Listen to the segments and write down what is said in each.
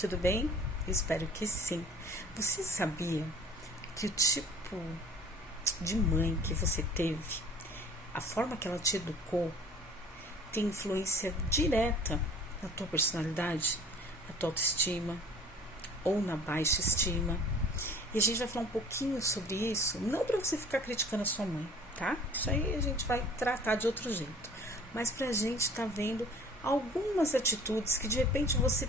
tudo bem? Eu espero que sim. Você sabia que o tipo de mãe que você teve, a forma que ela te educou, tem influência direta na tua personalidade, na tua autoestima ou na baixa estima? E a gente vai falar um pouquinho sobre isso, não para você ficar criticando a sua mãe, tá? Isso aí a gente vai tratar de outro jeito. Mas pra gente estar vendo algumas atitudes que de repente você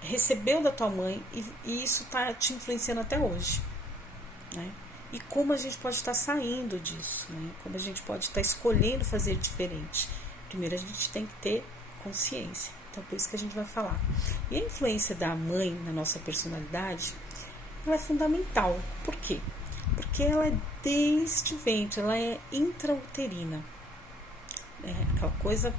recebeu da tua mãe e isso está te influenciando até hoje, né? E como a gente pode estar saindo disso, né? Como a gente pode estar escolhendo fazer diferente. Primeiro a gente tem que ter consciência. Então por isso que a gente vai falar. E a influência da mãe na nossa personalidade, ela é fundamental. Por quê? Porque ela é desde o ventre, ela é intrauterina. É aquela coisa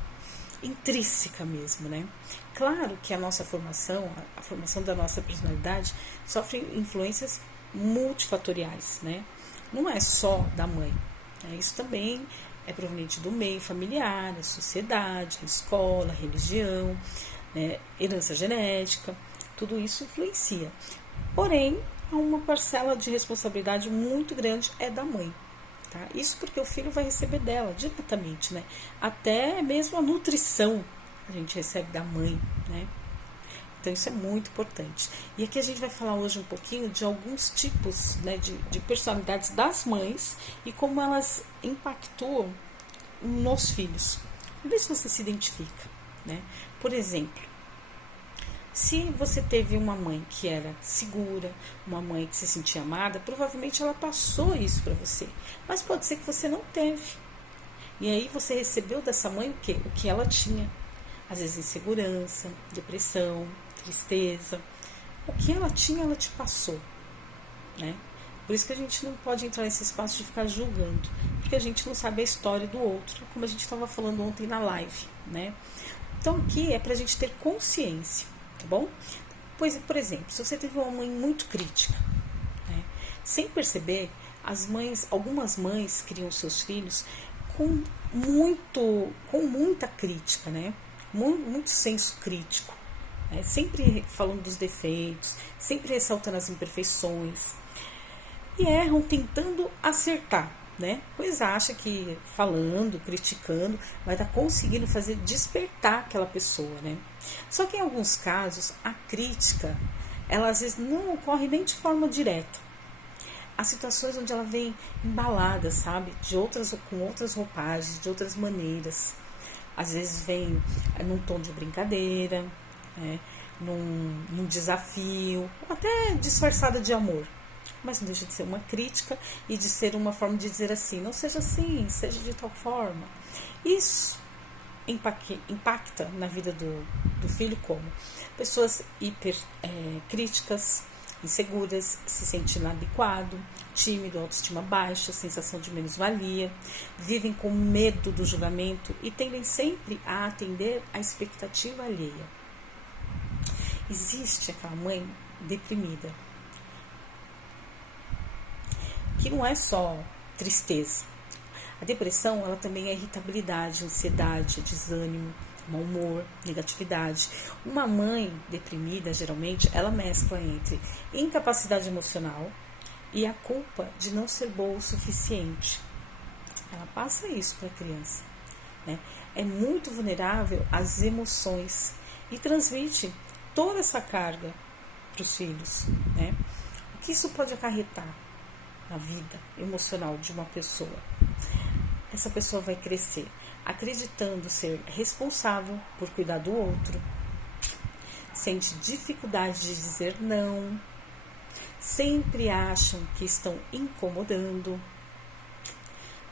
intrínseca mesmo, né? Claro que a nossa formação, a formação da nossa personalidade sofre influências multifatoriais, né? Não é só da mãe, né? Isso também é proveniente do meio familiar, da sociedade, da escola, religião, né? Herança genética, tudo isso influencia. Porém, uma parcela de responsabilidade muito grande é da mãe. Tá? Isso porque o filho vai receber dela diretamente, né? Até mesmo a nutrição a gente recebe da mãe, né? Então isso é muito importante. E aqui a gente vai falar hoje um pouquinho de alguns tipos, né, de personalidades das mães e como elas impactuam nos filhos. Vê se você se identifica, né? Por exemplo, se você teve uma mãe que era segura, uma mãe que se sentia amada, provavelmente ela passou isso para você. Mas pode ser que você não teve. E aí você recebeu dessa mãe o quê? O que ela tinha. Às vezes insegurança, depressão, tristeza. O que ela tinha, ela te passou, né? Por isso que a gente não pode entrar nesse espaço de ficar julgando. Porque a gente não sabe a história do outro, como a gente estava falando ontem na live, né? Então aqui é para a gente ter consciência. Tá bom? Pois, por exemplo, se você teve uma mãe muito crítica, né, sem perceber, algumas mães criam seus filhos com muita crítica, né? Muito senso crítico, né? Sempre falando dos defeitos, sempre ressaltando as imperfeições e erram tentando acertar, né? Pois acha que falando, criticando, vai estar conseguindo fazer despertar aquela pessoa, né? Só que em alguns casos, a crítica, ela às vezes não ocorre nem de forma direta. Há situações onde ela vem embalada, sabe? Com outras roupagens, de outras maneiras. Às vezes vem num tom de brincadeira, né? num desafio, ou até disfarçada de amor. Mas não deixa de ser uma crítica e de ser uma forma de dizer assim, não seja assim, seja de tal forma. Isso impacta na vida do filho como? Pessoas críticas, inseguras, se sentindo inadequado, tímido, autoestima baixa, sensação de menos-valia, vivem com medo do julgamento e tendem sempre a atender à expectativa alheia. Existe aquela mãe deprimida, que não é só tristeza. A depressão, ela também é irritabilidade, ansiedade, desânimo, mau humor, negatividade. Uma mãe deprimida, geralmente, ela mescla entre incapacidade emocional e a culpa de não ser boa o suficiente. Ela passa isso para a criança, né? É muito vulnerável às emoções e transmite toda essa carga para os filhos, né? O que isso pode acarretar na vida emocional de uma pessoa? Essa pessoa vai crescer acreditando ser responsável por cuidar do outro, sente dificuldade de dizer não, sempre acham que estão incomodando,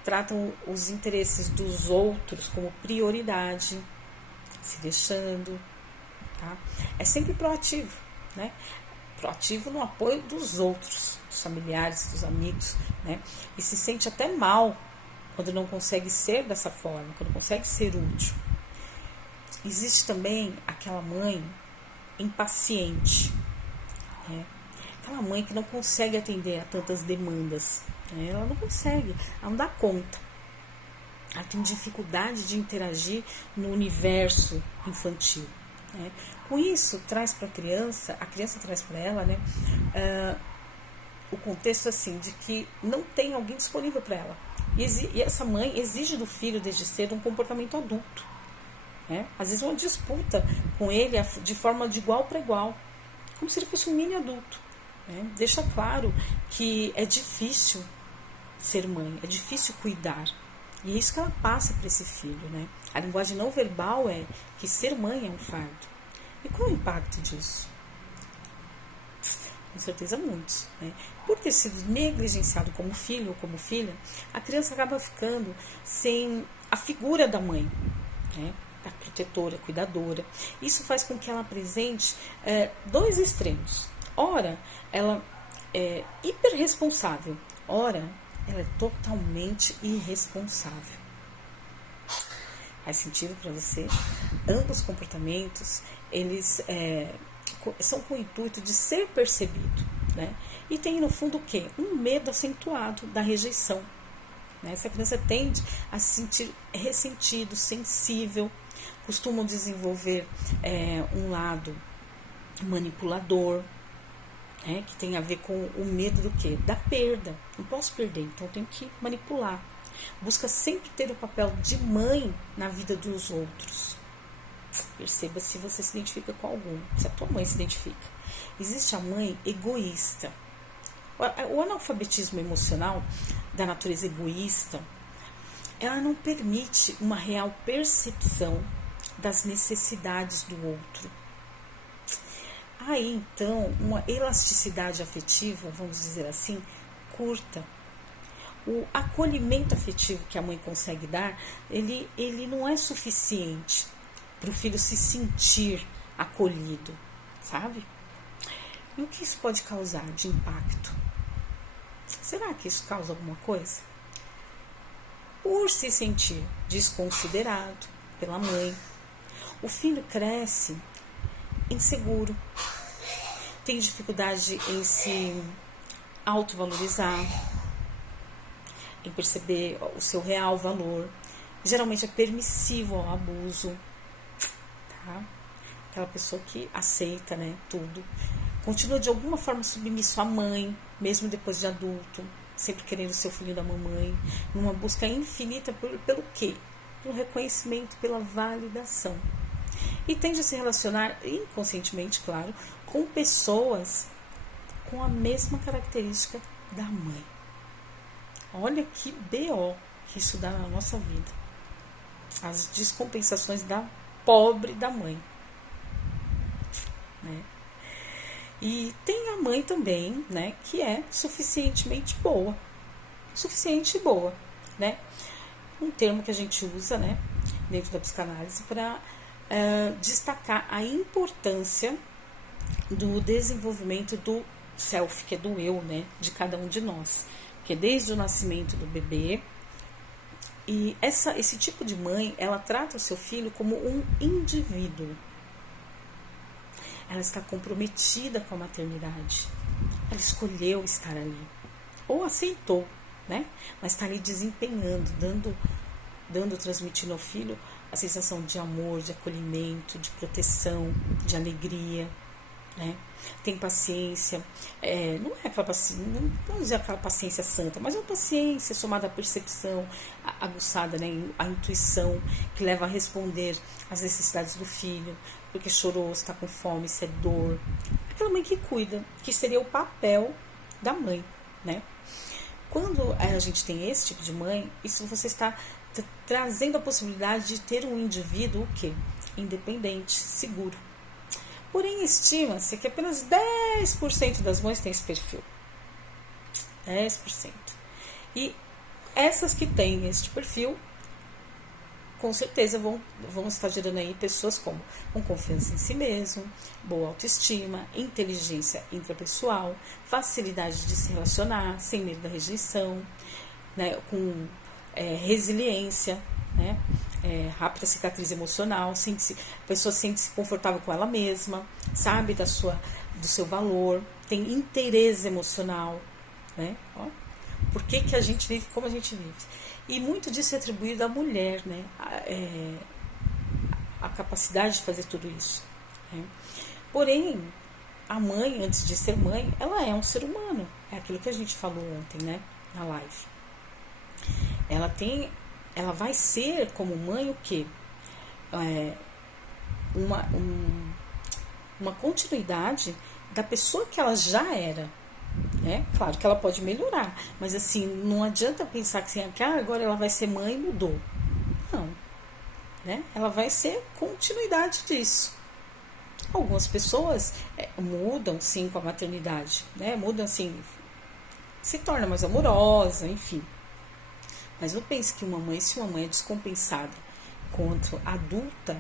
tratam os interesses dos outros como prioridade, se deixando, tá? É sempre proativo, né? Proativo no apoio dos outros, dos familiares, dos amigos, né? E se sente até mal quando não consegue ser dessa forma, quando não consegue ser útil. Existe também aquela mãe impaciente, né? Aquela mãe que não consegue atender a tantas demandas, né? Ela não consegue, ela não dá conta. Ela tem dificuldade de interagir no universo infantil. né? Com isso, traz para a criança traz para ela, né, o contexto assim, de que não tem alguém disponível para ela. E essa mãe exige do filho, desde cedo, um comportamento adulto. Né? Às vezes uma disputa com ele de forma de igual para igual, como se ele fosse um mini adulto. Né? Deixa claro que é difícil ser mãe, é difícil cuidar. E é isso que ela passa para esse filho. Né? A linguagem não verbal é que ser mãe é um fardo. E qual é o impacto disso? Com certeza muitos. Né? Por ter sido negligenciado como filho ou como filha, a criança acaba ficando sem a figura da mãe, né? Da protetora, cuidadora. Isso faz com que ela apresente dois extremos. Ora, ela é hiperresponsável, ora, ela é totalmente irresponsável. Faz sentido para você? Ambos comportamentos, eles são com o intuito de ser percebido, né? E tem no fundo o quê? Um medo acentuado da rejeição. Né? Essa criança tende a se sentir ressentido, sensível, costumam desenvolver um lado manipulador, né? Que tem a ver com o medo do quê? Da perda. Não posso perder, então eu tenho que manipular. Busca sempre ter o papel de mãe na vida dos outros. Perceba se você se identifica com algum, se a tua mãe se identifica. Existe a mãe egoísta. O analfabetismo emocional da natureza egoísta, ela não permite uma real percepção das necessidades do outro. Aí, então, uma elasticidade afetiva, vamos dizer assim, curta. O acolhimento afetivo que a mãe consegue dar, ele não é suficiente para o filho se sentir acolhido, sabe? E o que isso pode causar de impacto? Será que isso causa alguma coisa? Por se sentir desconsiderado pela mãe, o filho cresce inseguro, tem dificuldade em se autovalorizar, em perceber o seu real valor, geralmente é permissivo ao abuso, tá? Aquela pessoa que aceita, né, tudo, continua de alguma forma submisso à mãe, mesmo depois de adulto, sempre querendo ser o filho da mamãe, numa busca infinita pelo quê? Pelo reconhecimento, pela validação. E tende a se relacionar, inconscientemente, claro, com pessoas com a mesma característica da mãe. Olha que BO que isso dá na nossa vida. As descompensações da pobre da mãe. Né? E tem a mãe também, né, que é suficientemente boa. Suficiente e boa. Né? Um termo que a gente usa, né, dentro da psicanálise para destacar a importância do desenvolvimento do self, que é do eu, né, de cada um de nós. Porque desde o nascimento do bebê, e esse tipo de mãe, ela trata o seu filho como um indivíduo. Ela está comprometida com a maternidade. Ela escolheu estar ali. Ou aceitou, né? Mas está ali desempenhando, transmitindo ao filho a sensação de amor, de acolhimento, de proteção, de alegria. Né? Tem paciência, não é aquela paciência, não vamos dizer aquela paciência santa, mas é uma paciência somada à percepção aguçada, né? A intuição que leva a responder às necessidades do filho, porque chorou, está com fome, isso é dor. Aquela mãe que cuida, que seria o papel da mãe, né? Quando a gente tem esse tipo de mãe, isso você está trazendo a possibilidade de ter um indivíduo o quê? Independente, seguro. Porém, estima-se que apenas 10% das mães têm esse perfil. 10%. E essas que têm este perfil, com certeza vão estar gerando aí pessoas com confiança em si mesmo, boa autoestima, inteligência intrapessoal, facilidade de se relacionar, sem medo da rejeição, né, com resiliência, né, rápida cicatriz emocional, a pessoa sente-se confortável com ela mesma, sabe do seu valor, tem interesse emocional, né? Ó, por que a gente vive como a gente vive? E muito disso é atribuído à mulher, né? A capacidade de fazer tudo isso. né? Porém, a mãe, antes de ser mãe, ela é um ser humano. É aquilo que a gente falou ontem, né? Na live. Ela vai ser como mãe o quê? Uma continuidade da pessoa que ela já era. Né? Claro que ela pode melhorar, mas assim, não adianta pensar que assim, agora ela vai ser mãe e mudou. Não. Né? Ela vai ser continuidade disso. Algumas pessoas mudam sim com a maternidade, né? Mudam assim, se torna mais amorosa, enfim. Mas não pense que se uma mãe é descompensada quanto adulta,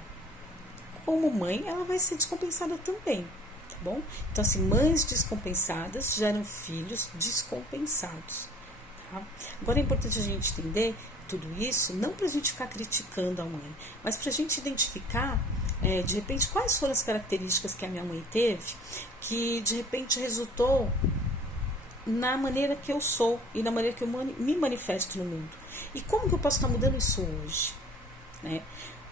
como mãe, ela vai ser descompensada também, tá bom? Então, assim, mães descompensadas geram filhos descompensados, tá? Agora é importante a gente entender tudo isso, não para a gente ficar criticando a mãe, mas para a gente identificar, de repente, quais foram as características que a minha mãe teve, que de repente resultou na maneira que eu sou e na maneira que eu me manifesto no mundo. E como que eu posso estar mudando isso hoje? Né?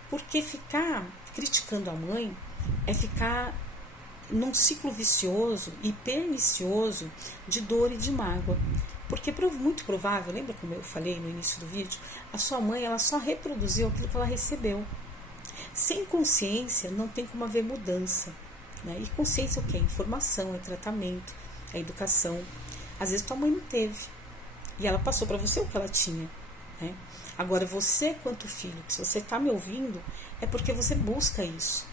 Porque ficar criticando a mãe é ficar num ciclo vicioso e pernicioso de dor e de mágoa. Porque muito provável, lembra como eu falei no início do vídeo? A sua mãe ela só reproduziu aquilo que ela recebeu. Sem consciência não tem como haver mudança. Né? E consciência é o quê? Informação, é tratamento, é educação. Às vezes tua mãe não teve. E ela passou para você o que ela tinha. Né? Agora você, quanto filho, que se você está me ouvindo, é porque você busca isso.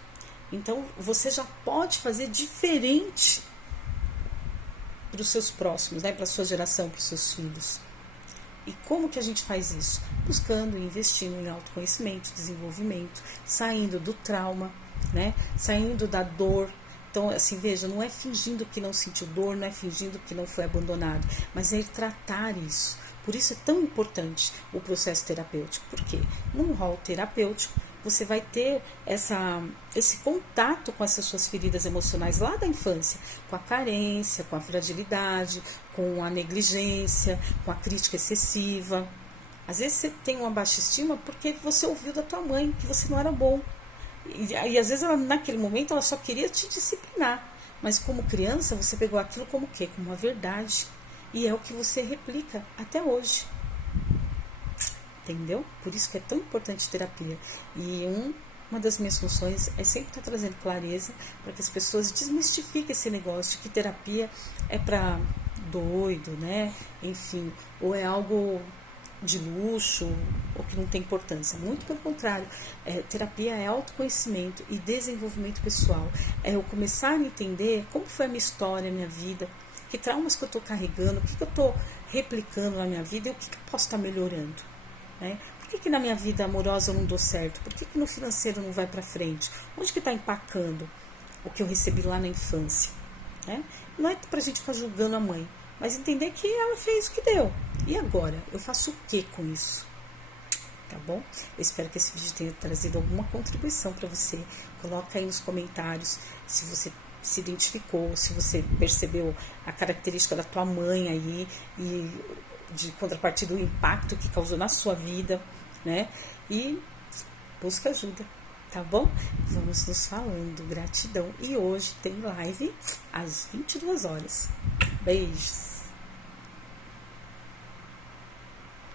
Então você já pode fazer diferente para os seus próximos, né? Para a sua geração, para os seus filhos. E como que a gente faz isso? Buscando e investindo em autoconhecimento, desenvolvimento, saindo do trauma, né? Saindo da dor. Então, assim, veja, não é fingindo que não sentiu dor, não é fingindo que não foi abandonado, mas é ir tratar isso. Por isso é tão importante o processo terapêutico. Por quê? Num rol terapêutico, você vai ter esse contato com essas suas feridas emocionais lá da infância, com a carência, com a fragilidade, com a negligência, com a crítica excessiva. Às vezes você tem uma baixa estima porque você ouviu da tua mãe que você não era bom. E às vezes ela, naquele momento ela só queria te disciplinar. Mas como criança você pegou aquilo como o quê? Como uma verdade. E é o que você replica até hoje. Entendeu? Por isso que é tão importante terapia. E uma das minhas funções é sempre estar trazendo clareza para que as pessoas desmistifiquem esse negócio de que terapia é para doido, né? Enfim, ou é algo de luxo, ou que não tem importância. Muito pelo contrário, terapia é autoconhecimento e desenvolvimento pessoal. É eu começar a entender como foi a minha história, a minha vida, que traumas que eu estou carregando, o que eu estou replicando na minha vida e o que eu posso estar melhorando. Né? Por que na minha vida amorosa eu não dou certo? Por que no financeiro não vai para frente? Onde que está empacando o que eu recebi lá na infância? Né? Não é para a gente ficar julgando a mãe, mas entender que ela fez o que deu. E agora? Eu faço o que com isso? Tá bom? Eu espero que esse vídeo tenha trazido alguma contribuição para você. Coloca aí nos comentários se você se identificou, se você percebeu a característica da tua mãe aí e de contrapartida o impacto que causou na sua vida, né? E busca ajuda, tá bom? Vamos nos falando, gratidão. E hoje tem live às 22 horas. Beijos!